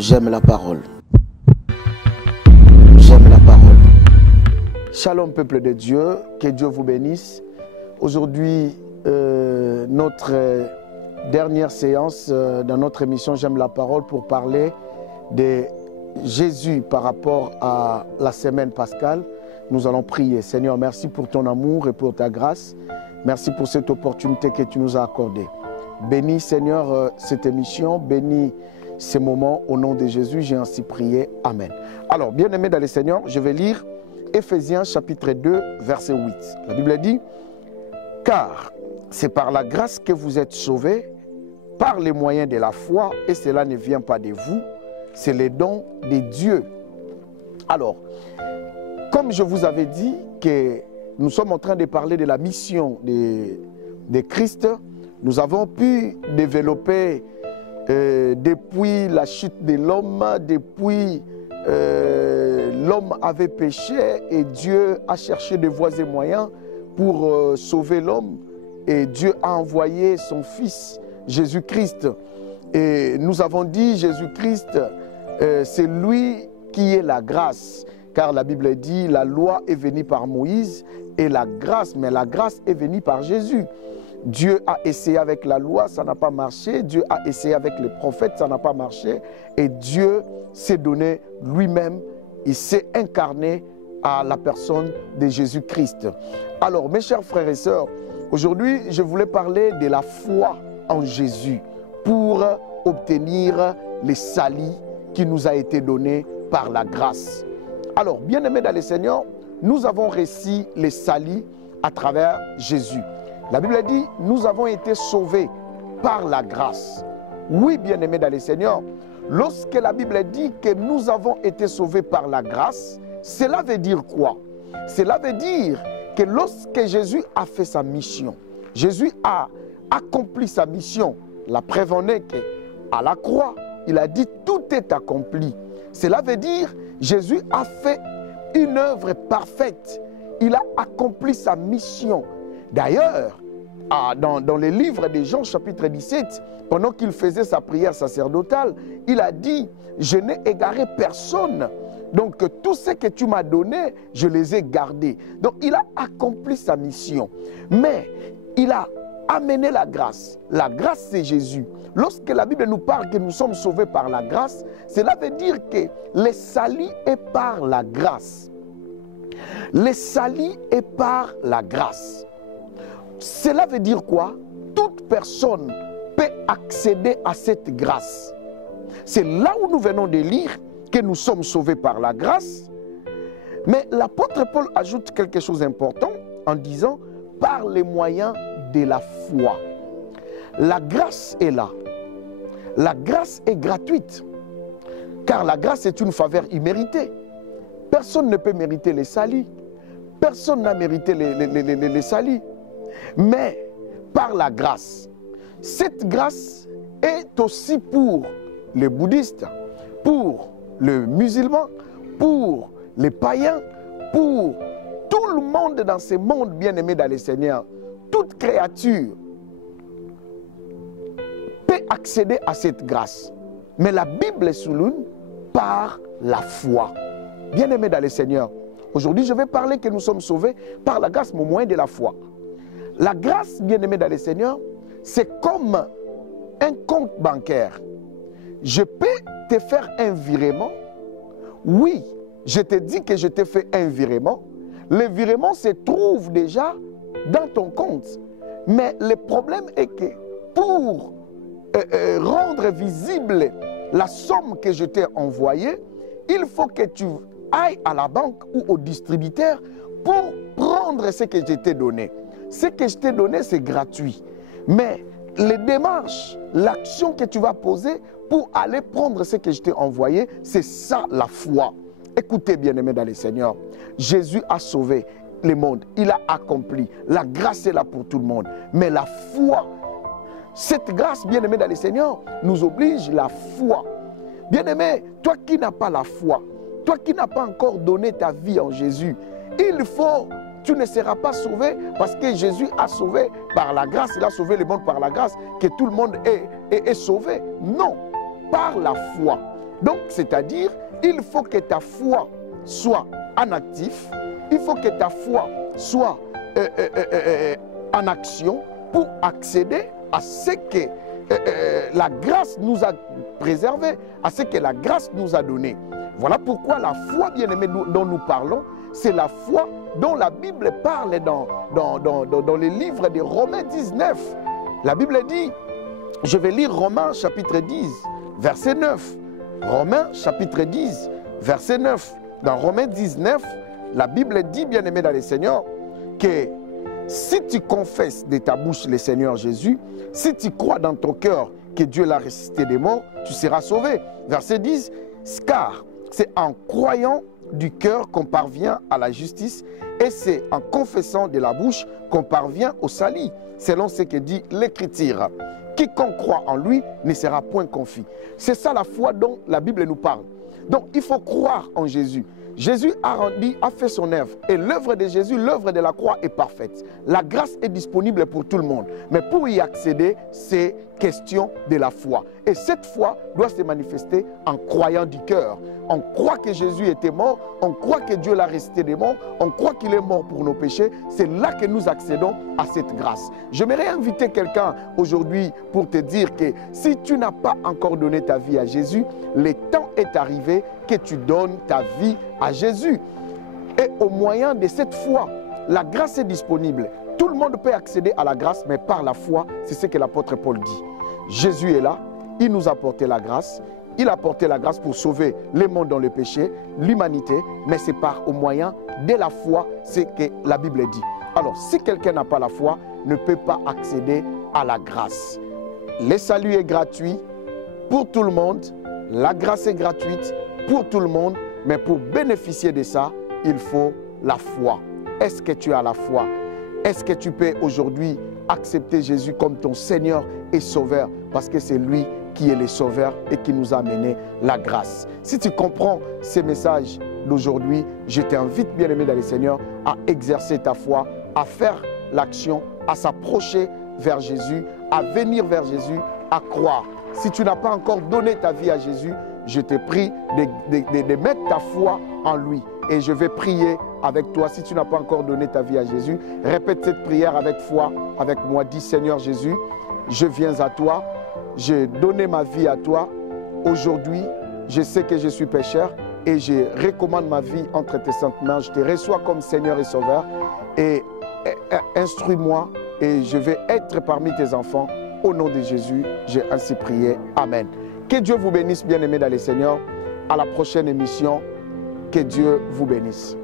J'aime la parole. J'aime la parole. Shalom peuple de Dieu, que Dieu vous bénisse. Aujourd'hui, notre dernière séance dans notre émission J'aime la parole pour parler de Jésus par rapport à la semaine pascale. Nous allons prier. Seigneur, merci pour ton amour et pour ta grâce. Merci pour cette opportunité que tu nous as accordée. Bénis Seigneur cette émission, bénis ces moments au nom de Jésus, j'ai ainsi prié. Amen. Alors, bien-aimés dans le Seigneur, je vais lire Éphésiens chapitre 2, verset 8. La Bible dit, « Car c'est par la grâce que vous êtes sauvés, par les moyens de la foi, et cela ne vient pas de vous, c'est le don de Dieu. » Alors, comme je vous avais dit que nous sommes en train de parler de la mission de Christ, nous avons pu développer depuis la chute de l'homme, depuis l'homme avait péché et Dieu a cherché des voies et moyens pour sauver l'homme. Et Dieu a envoyé son Fils, Jésus-Christ. Et nous avons dit, Jésus-Christ, c'est lui qui est la grâce. Car la Bible dit, la loi est venue par Moïse et la grâce, mais la grâce est venue par Jésus. Dieu a essayé avec la loi, ça n'a pas marché. Dieu a essayé avec les prophètes, ça n'a pas marché. Et Dieu s'est donné lui-même, il s'est incarné à la personne de Jésus-Christ. Alors, mes chers frères et sœurs, aujourd'hui, je voulais parler de la foi en Jésus pour obtenir les salis qui nous a été donnés par la grâce. Alors, bien-aimés dans le Seigneur, nous avons reçu les salis à travers Jésus. La Bible dit, nous avons été sauvés par la grâce. Oui, bien-aimés dans le Seigneur, lorsque la Bible dit que nous avons été sauvés par la grâce, cela veut dire quoi? Cela veut dire que lorsque Jésus a fait sa mission, Jésus a accompli sa mission. La preuve en est qu'à la croix, il a dit tout est accompli. Cela veut dire Jésus a fait une œuvre parfaite. Il a accompli sa mission. D'ailleurs, dans le livre de Jean chapitre 17, pendant qu'il faisait sa prière sacerdotale, il a dit, je n'ai égaré personne. Donc tout ce que tu m'as donné, je les ai gardés. Donc il a accompli sa mission. Mais il a amené la grâce. La grâce, c'est Jésus. Lorsque la Bible nous parle que nous sommes sauvés par la grâce, cela veut dire que le salut est par la grâce. Le salut est par la grâce. Cela veut dire quoi? Toute personne peut accéder à cette grâce. C'est là où nous venons de lire que nous sommes sauvés par la grâce. Mais l'apôtre Paul ajoute quelque chose d'important en disant par les moyens de la foi. La grâce est là. La grâce est gratuite. Car la grâce est une faveur imméritée. Personne ne peut mériter les salis. Personne n'a mérité les salis. Mais par la grâce, cette grâce est aussi pour les bouddhistes, pour les musulmans, pour les païens, pour tout le monde dans ce monde bien-aimé dans le Seigneur. Toute créature peut accéder à cette grâce. Mais la Bible souligne par la foi. Bien-aimé dans le Seigneur, aujourd'hui je vais parler que nous sommes sauvés par la grâce, mais au moyen de la foi. La grâce, bien-aimé dans le Seigneur, c'est comme un compte bancaire. Je peux te faire un virement. Oui, je te dis que je te fais un virement. Le virement se trouve déjà dans ton compte. Mais le problème est que pour rendre visible la somme que je t'ai envoyée, il faut que tu ailles à la banque ou au distributeur pour prendre ce que je t'ai donné. Ce que je t'ai donné, c'est gratuit. Mais les démarches, l'action que tu vas poser pour aller prendre ce que je t'ai envoyé, c'est ça la foi. Écoutez, bien-aimés dans le Seigneur, Jésus a sauvé le monde. Il a accompli. La grâce est là pour tout le monde. Mais la foi, cette grâce, bien-aimés dans le Seigneur, nous oblige la foi. Bien-aimé, toi qui n'as pas la foi, toi qui n'as pas encore donné ta vie en Jésus, il faut... Tu ne seras pas sauvé parce que Jésus a sauvé par la grâce. Il a sauvé le monde par la grâce, que tout le monde est sauvé. Non, par la foi. Donc, c'est-à-dire, il faut que ta foi soit en actif, il faut que ta foi soit en action pour accéder à ce que la grâce nous a préservé, à ce que la grâce nous a donné. Voilà pourquoi la foi, bien-aimés, dont nous parlons, c'est la foi dont la Bible parle dans les livres de Romains 19. La Bible dit, je vais lire Romains chapitre 10, verset 9. Romains chapitre 10, verset 9. Dans Romains 19, la Bible dit, bien-aimé dans le Seigneur, que si tu confesses de ta bouche le Seigneur Jésus, si tu crois dans ton cœur que Dieu l'a ressuscité des morts, tu seras sauvé. Verset 10, car c'est en croyant du cœur qu'on parvient à la justice et c'est en confessant de la bouche qu'on parvient au salut, selon ce que dit l'Écriture. Quiconque croit en lui ne sera point confus. C'est ça la foi dont la Bible nous parle. Donc il faut croire en Jésus. Jésus a fait son œuvre et l'œuvre de Jésus, l'œuvre de la croix est parfaite. La grâce est disponible pour tout le monde. Mais pour y accéder, c'est question de la foi. Et cette foi doit se manifester en croyant du cœur. On croit que Jésus était mort, on croit que Dieu l'a ressuscité des morts, on croit qu'il est mort pour nos péchés. C'est là que nous accédons à cette grâce. J'aimerais inviter quelqu'un aujourd'hui pour te dire que si tu n'as pas encore donné ta vie à Jésus, le temps est arrivé que tu donnes ta vie à Jésus. Et au moyen de cette foi, la grâce est disponible. Tout le monde peut accéder à la grâce, mais par la foi, c'est ce que l'apôtre Paul dit. Jésus est là, il nous a apporté la grâce. Il a apporté la grâce pour sauver le monde dans le péché, l'humanité, mais c'est par au moyen de la foi, c'est que la Bible dit. Alors, si quelqu'un n'a pas la foi, ne peut pas accéder à la grâce. Le salut est gratuit pour tout le monde, la grâce est gratuite pour tout le monde, mais pour bénéficier de ça, il faut la foi. Est-ce que tu as la foi? Est-ce que tu peux aujourd'hui accepter Jésus comme ton Seigneur et Sauveur? Parce que c'est lui qui est le Sauveur et qui nous a amené la grâce. Si tu comprends ces messages d'aujourd'hui, je t'invite, bien-aimé dans le Seigneur, à exercer ta foi, à faire l'action, à s'approcher vers Jésus, à venir vers Jésus, à croire. Si tu n'as pas encore donné ta vie à Jésus, je te prie de mettre ta foi en lui. Et je vais prier avec toi. Si tu n'as pas encore donné ta vie à Jésus, répète cette prière avec foi, avec moi. Dis, Seigneur Jésus, je viens à toi. J'ai donné ma vie à toi. Aujourd'hui, je sais que je suis pécheur et je recommande ma vie entre tes saintes mains. Je te reçois comme Seigneur et Sauveur. Et instruis-moi et je vais être parmi tes enfants. Au nom de Jésus, j'ai ainsi prié. Amen. Que Dieu vous bénisse, bien-aimés dans le Seigneur. À la prochaine émission. Que Dieu vous bénisse.